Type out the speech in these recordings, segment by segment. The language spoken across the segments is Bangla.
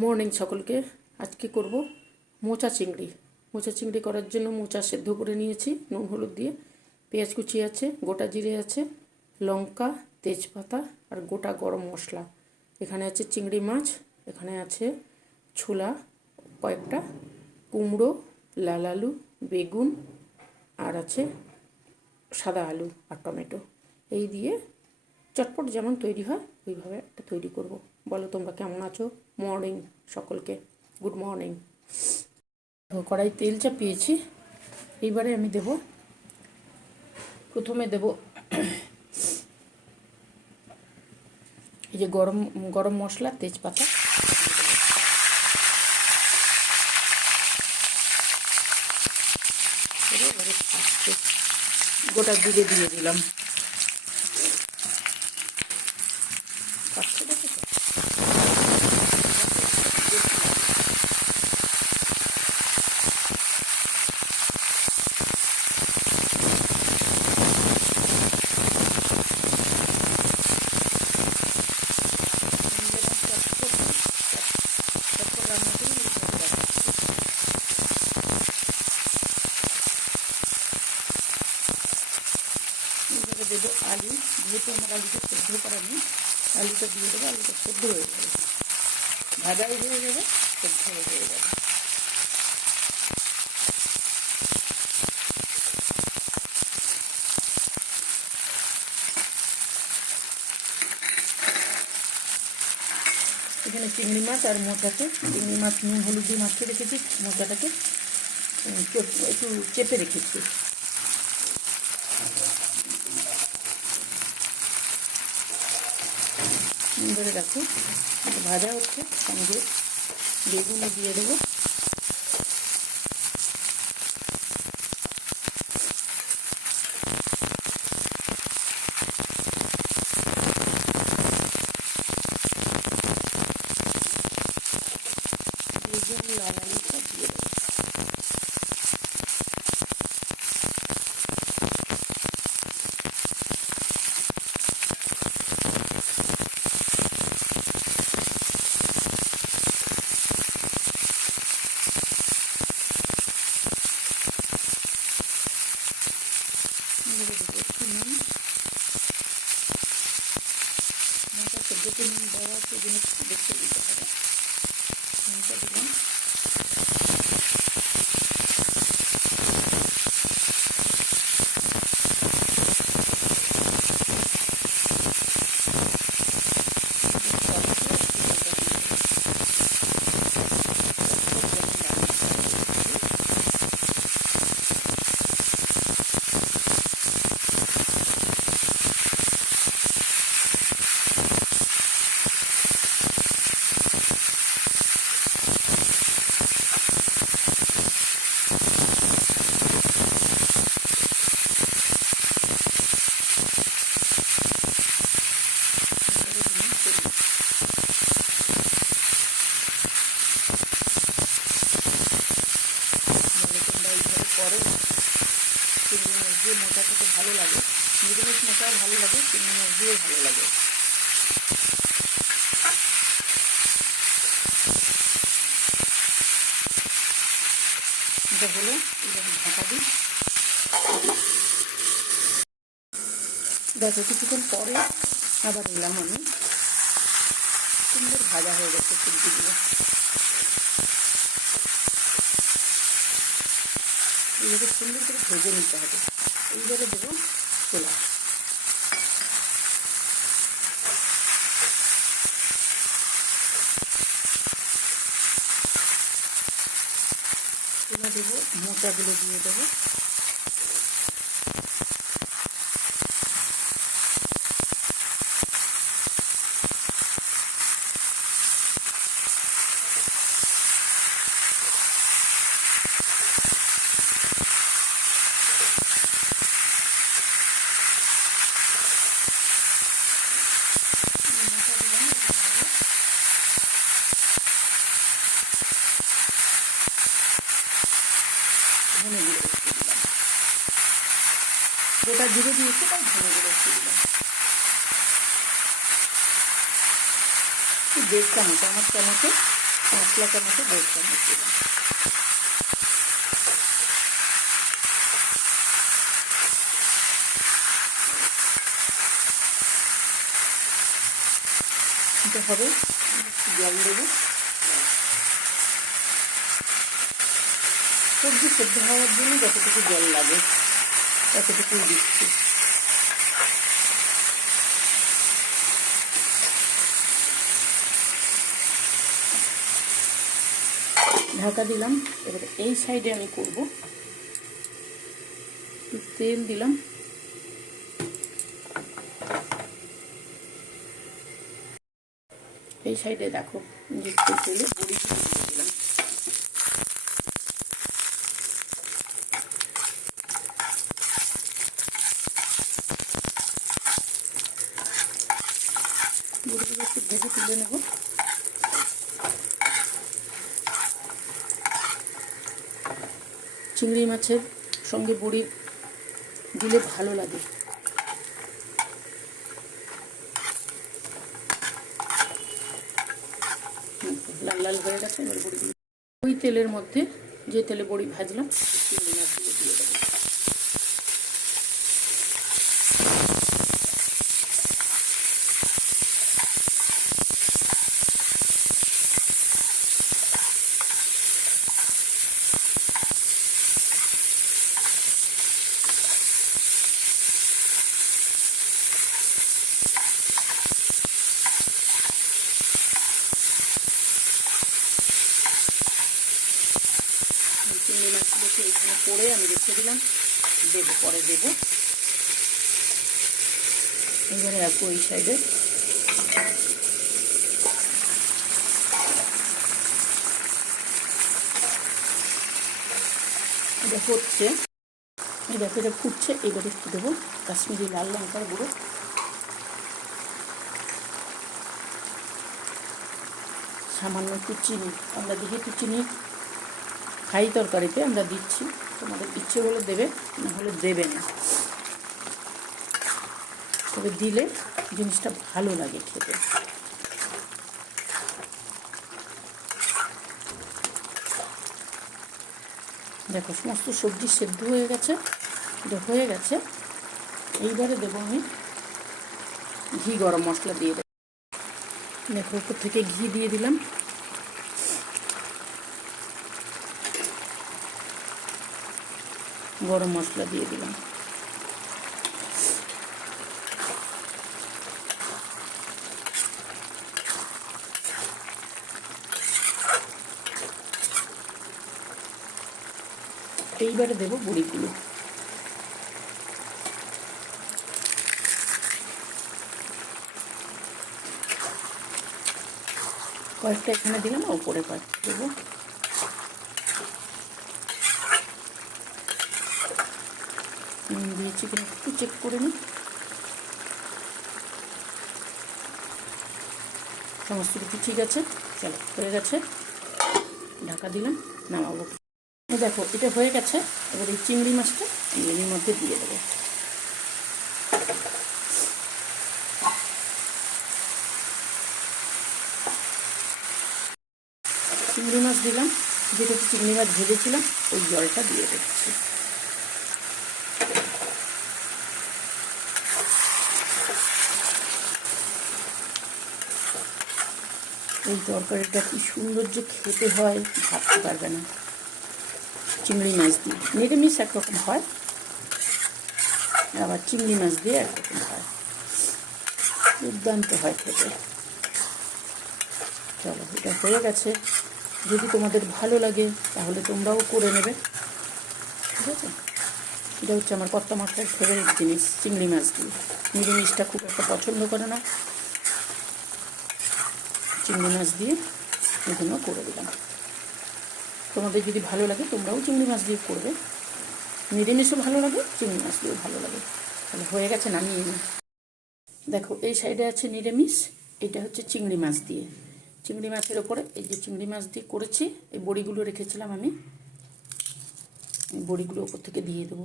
মর্নিং সকলকে। আজকে করব মোচা চিংড়ি। মোচা চিংড়ি করার জন্য মোচা সেদ্ধ করে নিয়েছি নুন হলুদ দিয়ে। পেঁয়াজ কুচি আছে, গোটা জিরে আছে, লঙ্কা, তেজপাতা আর গোটা গরম মশলা। এখানে আছে চিংড়ি মাছ, এখানে আছে ছোলা কয়েকটা, কুমড়ো, লাল আলু, বেগুন আর আছে সাদা আলু আর টমেটো। এই দিয়ে চটপট যেমন তৈরি হয় ওইভাবে একটা তৈরি করব। বলো তোমরা কেমন আছো? মর্নিং সকলকে, গুড মর্নিং। কড়াই তেল চাপিয়েছি। এইবারে আমি প্রথমে দেব এই যে গরম গরম মশলা, তেজপাতা, গোটা জিরে দিয়ে দিলাম। দেবো আলু, যেহেতু আমার আলুটা সেদ্ধ করা নেই, আলুটা দিয়ে দেবো। আলুটা সেদ্ধ হয়ে যাবে, ভাজাও হয়ে যাবে, সেদ্ধ হয়ে যাবে। এখানে চিংড়ি মাছ আর মোচাকে, চিংড়ি মাছ নুন হলুদ দিয়ে মাখিয়ে রেখেছি, মোচাটাকে একটু চেপে রেখেছি। ধরে রাখো, ভাজা হচ্ছে, সঙ্গে বেগুনও দিয়ে দেবো। বেগুন, লাল আলু সব দিয়ে দেবো। একটু নুন, মোটা সেদ্ধতে নুন দেওয়া আছে, ওই জন্য দেখতে দিতে হবে। নুনটা দিলাম। পরে চিংড়ি মাছ দিয়ে মোটা খেতে ভালো লাগে, নিরামিষ মোটাও ভালো লাগে, চিংড়ি মাছ দিয়েও ভালো লাগে। এটা হলো, এইভাবে ঢাকা দিই। দেখো কিছুক্ষণ পরে আবার এলাম আমি, সুন্দর ভাজা হয়ে গেছে সবজিগুলো। এইভাবে সুন্দর করে ভেজে নিতে হবে। এইবারে দেবো ছোলা। ছোলা দেবো, মোচাগুলো দিয়ে দেবো। ধনে গুঁড়ো একটু দিলাম, গোটা জিরে দিয়েছি তাই ধনে গুঁড়ো একটু দিলাম। 1.5 চামচ, আমার চামচে মশলা চামচে 1.5 চামচ দিলাম। এটা হবে, জল দেবো। সবজি সেদ্ধ হওয়ার জন্য যতটুকু জল লাগে ততটুকুই দিচ্ছি। ঢাকা দিলাম। এবারে এই সাইডে আমি করব, তেল দিলাম। এই সাইডে দেখো যে তেলে বড়ি দিলাম। বড়িগুলো একটু ভেজে তুলে নেব। চিংড়ি মাছের সঙ্গে বড়ি দিলে ভালো লাগে। লাল লাল হয়ে গেছে। এবার বড়িগুলো ওই তেলের মধ্যে, যে তেলে বড়ি ভাজলাম, চিংড়ি মাছগুলো দিয়ে দেবো। চিংড়ি মাছগুলোকে এইখানে করে আমি রেখে দিলাম, দেবো, পরে দেবো। এবারে রাখবো এই সাইডে। এটা হচ্ছে, এই দেখো এটা ফুটছে। এবারে একটু দেবো কাশ্মীরি লাল লঙ্কার গুঁড়ো, সামান্য একটু চিনি। আমরা যেহেতু চিনি খাই তরকারিতে, আমরা দিচ্ছি। তোমাদের ইচ্ছে হলে দেবে, না হলে দেবে না, তবে দিলে জিনিসটা ভালো লাগে খেতে। দেখো সমস্ত সবজি সেদ্ধ হয়ে গেছে, এটা হয়ে গেছে। এইবারে দেবো আমি ঘি, গরম মশলা দিয়ে দেবো। দেখো উপর থেকে ঘি দিয়ে দিলাম। গরম মশলা দিয়ে দিলাম। এইবারে দেবো বড়িগুলো। কয়েকটা এখানে দিলাম, ওপরে কয়েকটা দেবো। দিয়েছি কিনা একটু চেক করে নিই। সমস্ত কিছু ঠিক আছে, চলো হয়ে গেছে। ঢাকা দিলাম, নামাবো। দেখো এটা হয়ে গেছে। এবার এই চিংড়ি মাছটা এর মধ্যে দিয়ে দেবো। চিংড়ি মাছ দিলাম, যেটা চিংড়ি মাছ ভেজেছিলাম ওই জলটা দিয়ে দিচ্ছি। এই তরকারিটা কি সুন্দর যে খেতে হয় ভাবতে পারবে না। চিংড়ি মাছ দিয়ে নিরামিষ একরকম হয়, আবার চিংড়ি মাছ দিয়ে একরকম হয়, দুর্দান্ত হয় খেতে। চলো এটা হয়ে গেছে। যদি তোমাদের ভালো লাগে তাহলে তোমরাও করে নেবে, ঠিক আছে। এটা হচ্ছে আমার কর্তা মাছের ফেভারিট জিনিস, চিংড়ি মাছ দিয়ে। নিরামিষটা খুব একটা পছন্দ করে না, চিংড়ি মাছ দিয়ে এগুলো করে দিলাম। তোমাদের যদি ভালো লাগে তোমরাও চিংড়ি মাছ দিয়ে করবে, নিরামিষও ভালো লাগে, চিংড়ি মাছ দিয়েও ভালো লাগে। তাহলে হয়ে গেছে, নামিয়ে নিই। দেখো এই সাইডে আছে নিরামিষ, এটা হচ্ছে চিংড়ি মাছ দিয়ে। চিংড়ি মাছের ওপরে এই যে চিংড়ি মাছ দিয়ে করেছি, এই বড়িগুলো রেখেছিলাম আমি, এই বড়িগুলো ওপর থেকে দিয়ে দেবো।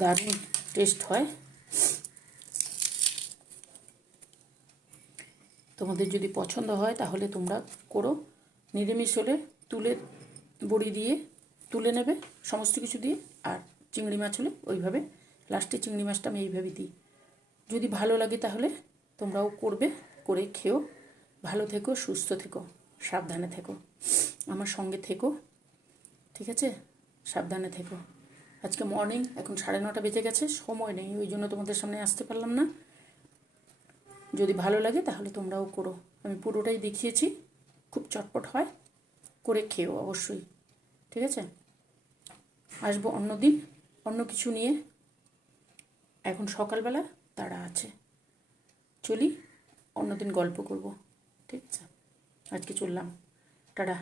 দারুণ টেস্ট হয়। তোমাদের যদি পছন্দ হয় তাহলে তোমরা করো, নিরামিষ হলে তুলে বড়ি দিয়ে তুলে নেবে সমস্ত কিছু দিয়ে, আর চিংড়ি মাছ হলে ওইভাবে লাস্টে চিংড়ি মাছটা আমি এইভাবে দিই। যদি ভালো লাগে তাহলে তোমরাও করবে, করে খেও। ভালো থেকো, সুস্থ থেকো, সাবধানে থেকো, আমার সঙ্গে থেকো, ঠিক আছে? সাবধানে থেকো। আজকে মর্নিং এখন 9:30 বেজে গেছে, সময় নেই, ওই জন্য তোমাদের সামনে আসতে পারলাম না। যদি ভালো লাগে তাহলে তোমরাও করো, আমি পুরোটাই দেখিয়েছি, খুব চটপট হয়, করে খেও অবশ্যই, ঠিক আছে? আসবো অন্য দিন অন্য কিছু নিয়ে, এখন সকালবেলা তাড়া আছে, চলি, অন্যদিন গল্প করব, ঠিক আছে? আজকে চললাম, টাটা।